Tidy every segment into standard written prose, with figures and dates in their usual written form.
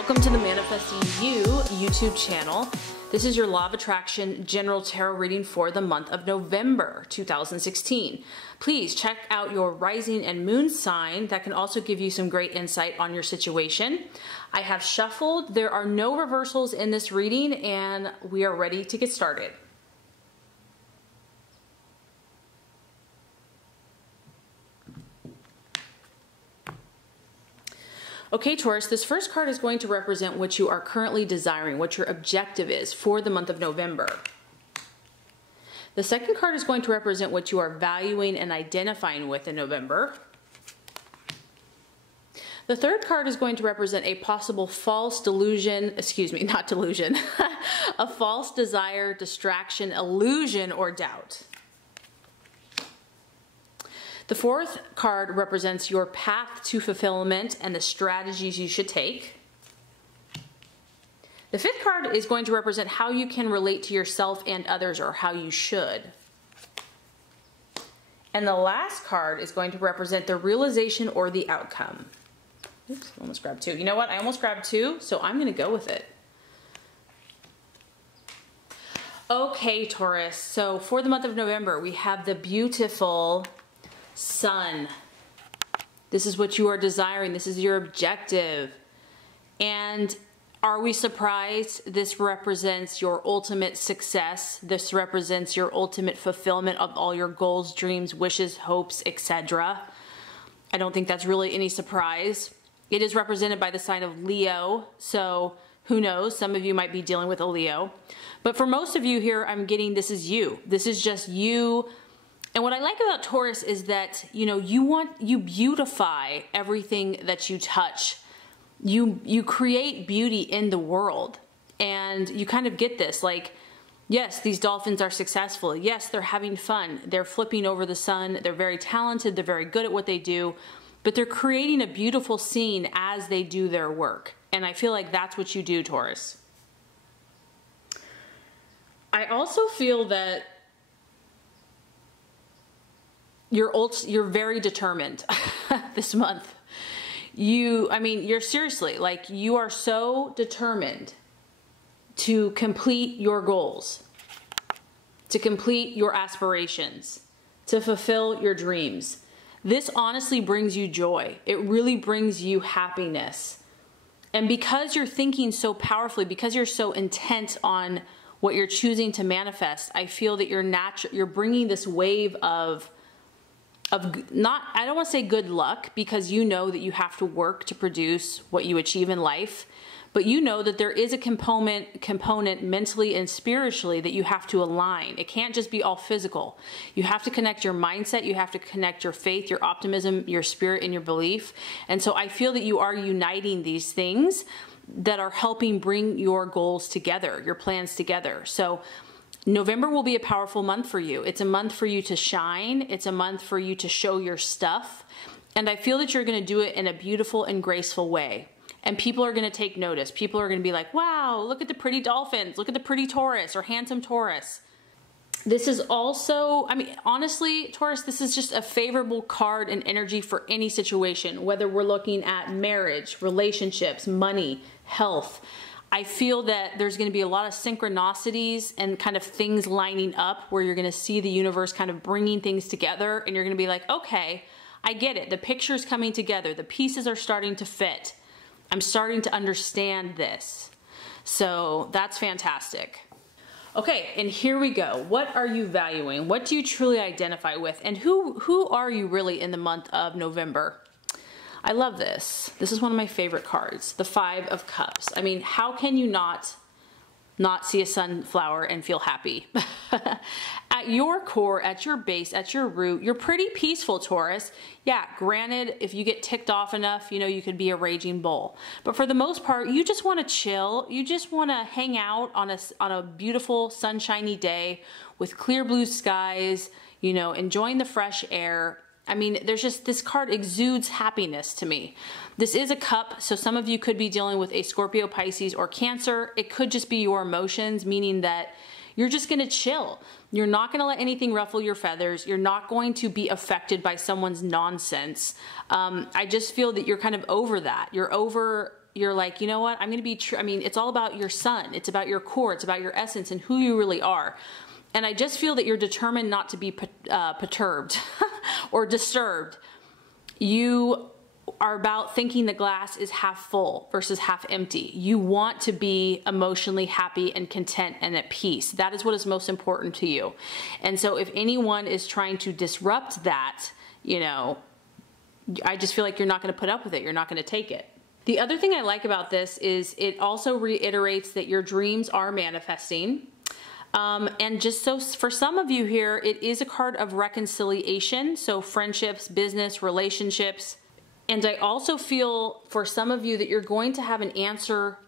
Welcome to the Manifesting You YouTube channel. This is your Law of Attraction General Tarot reading for the month of November 2016. Please check out your rising and moon sign. That can also give you some great insight on your situation. I have shuffled. There are no reversals in this reading, and we are ready to get started. Okay, Taurus, this first card is going to represent what you are currently desiring, what your objective is for the month of November. The second card is going to represent what you are valuing and identifying with in November. The third card is going to represent a possible false delusion, not delusion, a false desire, distraction, illusion, or doubt. The fourth card represents your path to fulfillment and the strategies you should take. The fifth card is going to represent how you can relate to yourself and others, or how you should. And the last card is going to represent the realization or the outcome. Oops, I almost grabbed two. You know what? I almost grabbed two, so I'm going to go with it. Okay, Taurus. So for the month of November, we have the beautiful Sun. This is what you are desiring. This is your objective. And are we surprised? This represents your ultimate success. This represents your ultimate fulfillment of all your goals, dreams, wishes, hopes, etc. I don't think that's really any surprise. It is represented by the sign of Leo. So who knows? Some of you might be dealing with a Leo. But for most of you here, I'm getting this is you. This is just you. And what I like about Taurus is that, you beautify everything that you touch. You create beauty in the world. And you kind of get this, like, yes, these dolphins are successful. Yes, they're having fun. They're flipping over the sun. They're very talented. They're very good at what they do. But they're creating a beautiful scene as they do their work. And I feel like that's what you do, Taurus. I also feel that you're very determined this month. You're seriously, like, you are so determined to complete your goals, to complete your aspirations, to fulfill your dreams. This honestly brings you joy. It really brings you happiness. And because you're thinking so powerfully, because you're so intent on what you're choosing to manifest, I feel that you're bringing this wave of I don't want to say good luck, because you know that you have to work to produce what you achieve in life, but you know that there is a component mentally and spiritually that you have to align. It can't just be all physical. You have to connect your mindset, you have to connect your faith, your optimism, your spirit, and your belief. And so I feel that you are uniting these things that are helping bring your goals together, your plans together. So November will be a powerful month for you. It's a month for you to shine. It's a month for you to show your stuff. And I feel that you're going to do it in a beautiful and graceful way. And people are going to take notice. People are going to be like, wow, look at the pretty dolphins. Look at the pretty Taurus, or handsome Taurus. This is also, honestly, Taurus, this is just a favorable card and energy for any situation, whether we're looking at marriage, relationships, money, health. I feel that there's going to be a lot of synchronicities and kind of things lining up where you're going to see the universe kind of bringing things together, and you're going to be like, okay, I get it. The picture's coming together. The pieces are starting to fit. I'm starting to understand this. So that's fantastic. Okay, and here we go. What are you valuing? What do you truly identify with? And who are you really in the month of November? I love this. This is one of my favorite cards, the Five of Cups. How can you not see a sunflower and feel happy? At your core, at your base, at your root, you're pretty peaceful, Taurus. Yeah, granted, if you get ticked off enough, you could be a raging bull. But for the most part, you just want to chill. You just want to hang out on a beautiful, sunshiny day with clear blue skies, enjoying the fresh air. There's just, this card exudes happiness to me. This is a cup, so some of you could be dealing with a Scorpio, Pisces, or Cancer. It could just be your emotions, meaning that you're just going to chill. You're not going to let anything ruffle your feathers. You're not going to be affected by someone's nonsense. I just feel that you're kind of over that. You're over you're like, you know what, I'm going to be true. I mean, it's all about your sun. It's about your core. It's about your essence and who you really are. And I just feel that you're determined not to be perturbed or disturbed. You are about thinking the glass is half full versus half empty. You want to be emotionally happy and content and at peace. That is what is most important to you. And so if anyone is trying to disrupt that, you know, I just feel like you're not going to put up with it. You're not going to take it. The other thing I like about this is it also reiterates that your dreams are manifesting. And just so for some of you here, it is a card of reconciliation. So friendships, business, relationships. And I also feel for some of you that you're going to have an answer.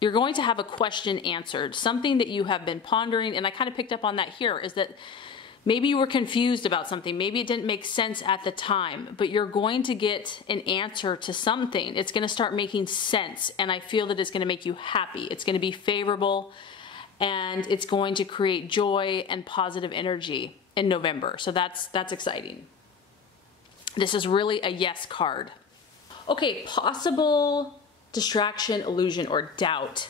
You're going to have a question answered, something that you have been pondering. And I kind of picked up on that here, is that maybe you were confused about something. Maybe it didn't make sense at the time, but you're going to get an answer to something. It's going to start making sense. And I feel that it's going to make you happy. It's going to be favorable, and it's going to create joy and positive energy in November. So that's exciting. This is really a yes card. Okay, possible distraction, illusion, or doubt.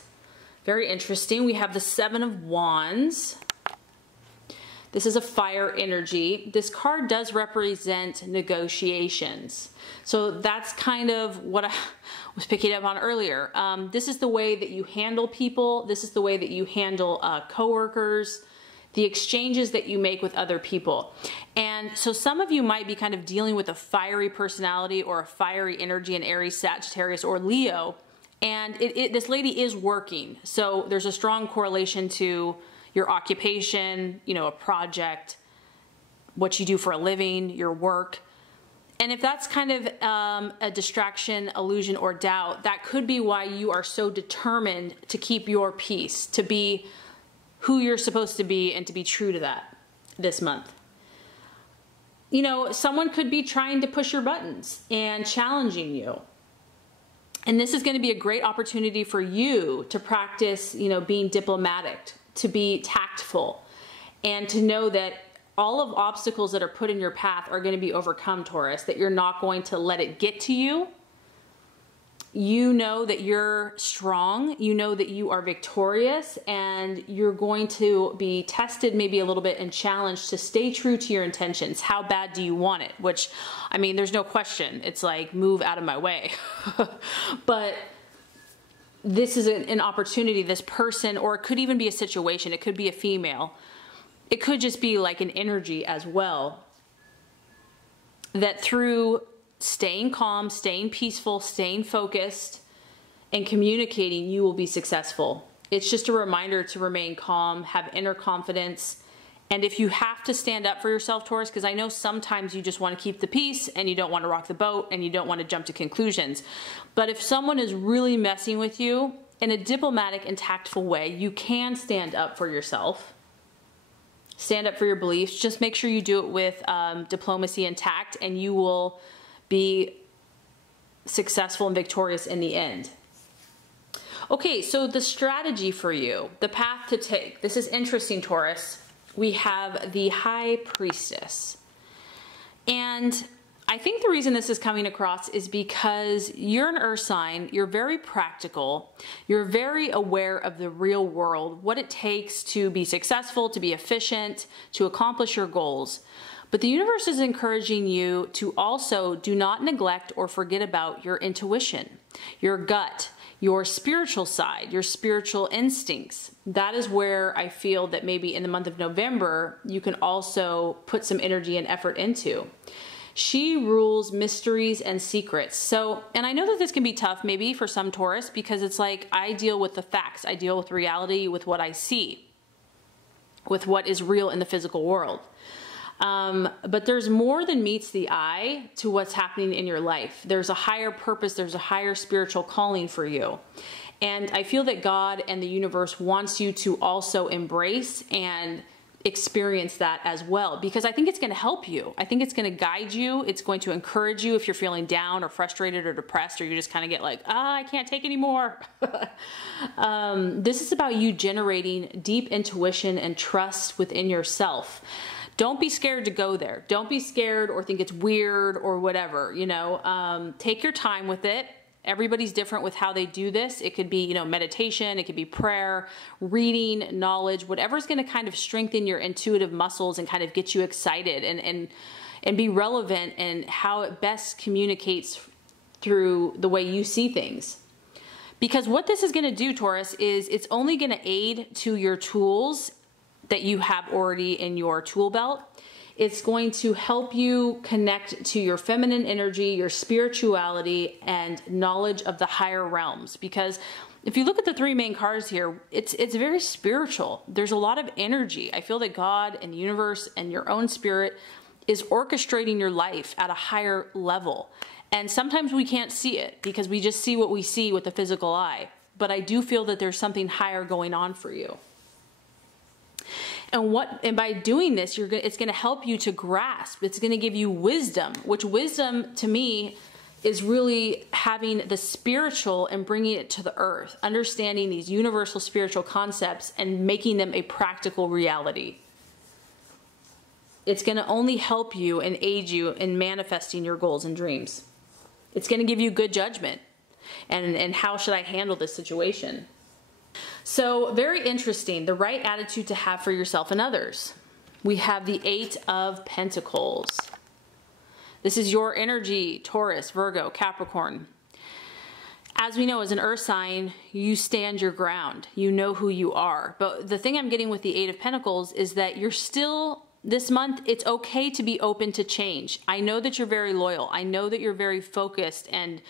Very interesting. We have the Seven of Wands. This is a fire energy. This card does represent negotiations. So that's kind of what I was picking up on earlier. This is the way that you handle people. This is the way that you handle coworkers, the exchanges that you make with other people. And so some of you might be kind of dealing with a fiery personality or a fiery energy in Aries, Sagittarius, or Leo. And this lady is working. So there's a strong correlation to your occupation, you know, a project, what you do for a living, your work. And if that's kind of a distraction, illusion, or doubt, that could be why you are so determined to keep your peace, to be who you're supposed to be, and to be true to that this month. You know, someone could be trying to push your buttons and challenging you. And this is going to be a great opportunity for you to practice, you know, being diplomatic, to be tactful, and to know that all of obstacles that are put in your path are going to be overcome, Taurus, that you're not going to let it get to you. You know that you're strong, you know that you are victorious, and you're going to be tested maybe a little bit and challenged to stay true to your intentions. How bad do you want it? Which, I mean, there's no question. It's like, move out of my way. But this is an opportunity, this person, or it could even be a situation. It could be a female. It could just be like an energy as well, that through staying calm, staying peaceful, staying focused, and communicating, you will be successful. It's just a reminder to remain calm, have inner confidence. And if you have to stand up for yourself, Taurus, because I know sometimes you just want to keep the peace and you don't want to rock the boat and you don't want to jump to conclusions. But if someone is really messing with you in a diplomatic and tactful way, you can stand up for yourself. Stand up for your beliefs. Just make sure you do it with diplomacy and tact, and you will be successful and victorious in the end. Okay, so the strategy for you, the path to take. This is interesting, Taurus. We have the High Priestess. And I think the reason this is coming across is because you're an earth sign, you're very practical, you're very aware of the real world, what it takes to be successful, to be efficient, to accomplish your goals. But the universe is encouraging you to also do not neglect or forget about your intuition, your gut, your spiritual side, your spiritual instincts. That is where I feel that maybe in the month of November, you can also put some energy and effort into. She rules mysteries and secrets. So, and I know that this can be tough maybe for some Taurus, because it's like, I deal with the facts. I deal with reality, with what I see, with what is real in the physical world. But there's more than meets the eye to what's happening in your life. There's a higher purpose. There's a higher spiritual calling for you. And I feel that God and the universe wants you to also embrace and experience that as well, because I think it's going to help you. I think it's going to guide you. It's going to encourage you if you're feeling down or frustrated or depressed, or you just kind of get like, I can't take anymore. This is about you generating deep intuition and trust within yourself. Don't be scared to go there. Don't be scared or think it's weird or whatever, you know. Take your time with it. Everybody's different with how they do this. It could be, you know, meditation, it could be prayer, reading, knowledge, whatever's going to kind of strengthen your intuitive muscles and kind of get you excited and be relevant in how it best communicates through the way you see things. Because what this is going to do, Taurus, is it's only going to aid to your tools that you have already in your tool belt. It's going to help you connect to your feminine energy, your spirituality, and knowledge of the higher realms. Because if you look at the three main cards here, it's very spiritual. There's a lot of energy. I feel that God and the universe and your own spirit is orchestrating your life at a higher level. And sometimes we can't see it because we just see what we see with the physical eye. But I do feel that there's something higher going on for you. And by doing this, it's going to help you to grasp. It's going to give you wisdom, which wisdom to me is really having the spiritual and bringing it to the earth, understanding these universal spiritual concepts and making them a practical reality. It's going to only help you and aid you in manifesting your goals and dreams. It's going to give you good judgment and how should I handle this situation. So very interesting, the right attitude to have for yourself and others. We have the 8 of Pentacles. This is your energy, Taurus, Virgo, Capricorn. As we know, as an earth sign, you stand your ground. You know who you are. But the thing I'm getting with the 8 of Pentacles is that you're still, this month, it's okay to be open to change. I know that you're very loyal. I know that you're very focused and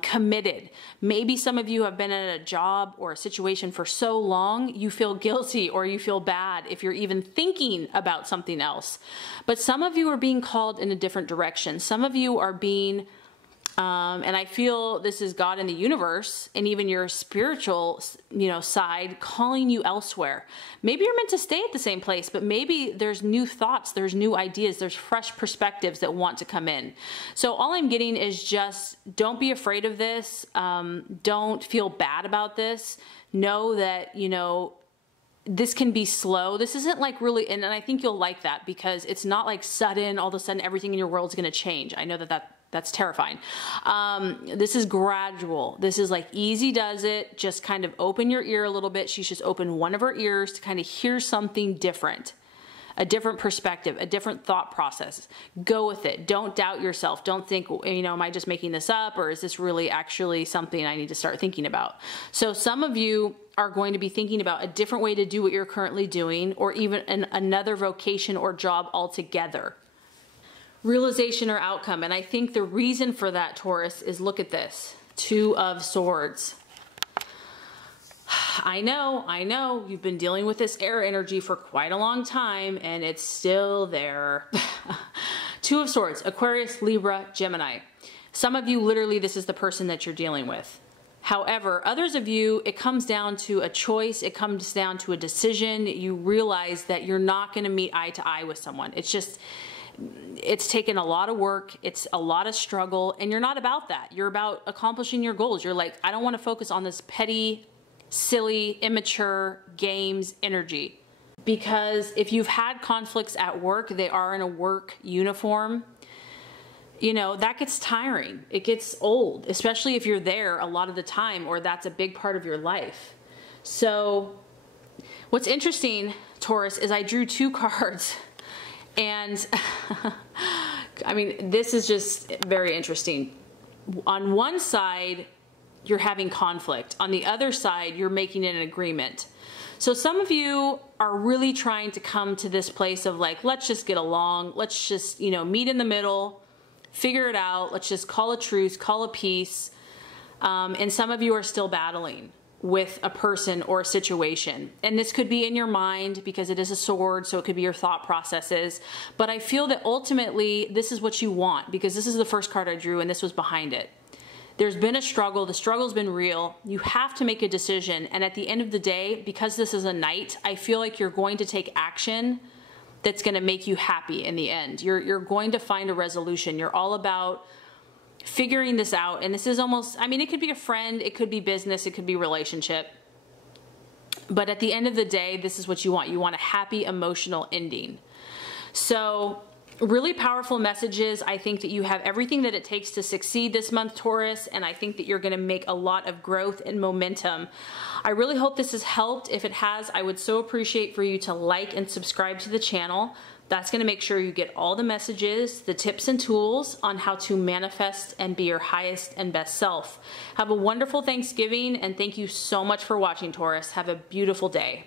committed. Maybe some of you have been in a job or a situation for so long, you feel guilty or you feel bad if you're even thinking about something else. But some of you are being called in a different direction. Some of you are being and I feel this is God in the universe and even your spiritual, side calling you elsewhere. Maybe you're meant to stay at the same place, but maybe there's new thoughts, there's new ideas, there's fresh perspectives that want to come in. So all I'm getting is just don't be afraid of this. Don't feel bad about this. Know that, this can be slow. This isn't like really, and I think you'll like that because it's not like sudden, all of a sudden everything in your world is going to change. I know that's terrifying. This is gradual. This is like easy does it. Just kind of open your ear a little bit. She's just opened one of her ears to kind of hear something different, a different perspective, a different thought process. Go with it. Don't doubt yourself. Don't think, am I just making this up or is this really actually something I need to start thinking about? So some of you are going to be thinking about a different way to do what you're currently doing or even another vocation or job altogether. Realization or outcome. And I think the reason for that, Taurus, is look at this. 2 of Swords. I know, you've been dealing with this air energy for quite a long time and it's still there. 2 of Swords, Aquarius, Libra, Gemini. Some of you, literally, this is the person that you're dealing with. However, others of you, it comes down to a choice. It comes down to a decision. You realize that you're not going to meet eye to eye with someone. It's taken a lot of work. It's a lot of struggle and you're not about that. You're about accomplishing your goals. You're like, I don't want to focus on this petty, silly, immature games energy. Because if you've had conflicts at work, they are in a work uniform. That gets tiring. It gets old, especially if you're there a lot of the time or that's a big part of your life. So what's interesting, Taurus, is I drew 2 cards and I mean, this is just very interesting. On one side, you're having conflict. On the other side, you're making an agreement. So some of you are really trying to come to this place of like, let's just get along. Let's just, meet in the middle. Figure it out. Let's just call a truce, call a peace. And some of you are still battling with a person or a situation. And this could be in your mind because it is a sword, so it could be your thought processes. But I feel that ultimately this is what you want because this is the first card I drew and this was behind it. There's been a struggle. The struggle's been real. You have to make a decision. And at the end of the day, because this is a knight, I feel like you're going to take action that's going to make you happy in the end. You're going to find a resolution. You're all about figuring this out. And this is almost, it could be a friend, it could be business, it could be relationship. But at the end of the day, this is what you want. You want a happy, emotional ending. So Really powerful messages. I think that you have everything that it takes to succeed this month, Taurus, and I think that you're going to make a lot of growth and momentum. I really hope this has helped. If it has, I would so appreciate for you to like and subscribe to the channel. That's going to make sure you get all the messages, the tips and tools on how to manifest and be your highest and best self. Have a wonderful Thanksgiving, and thank you so much for watching, Taurus. Have a beautiful day.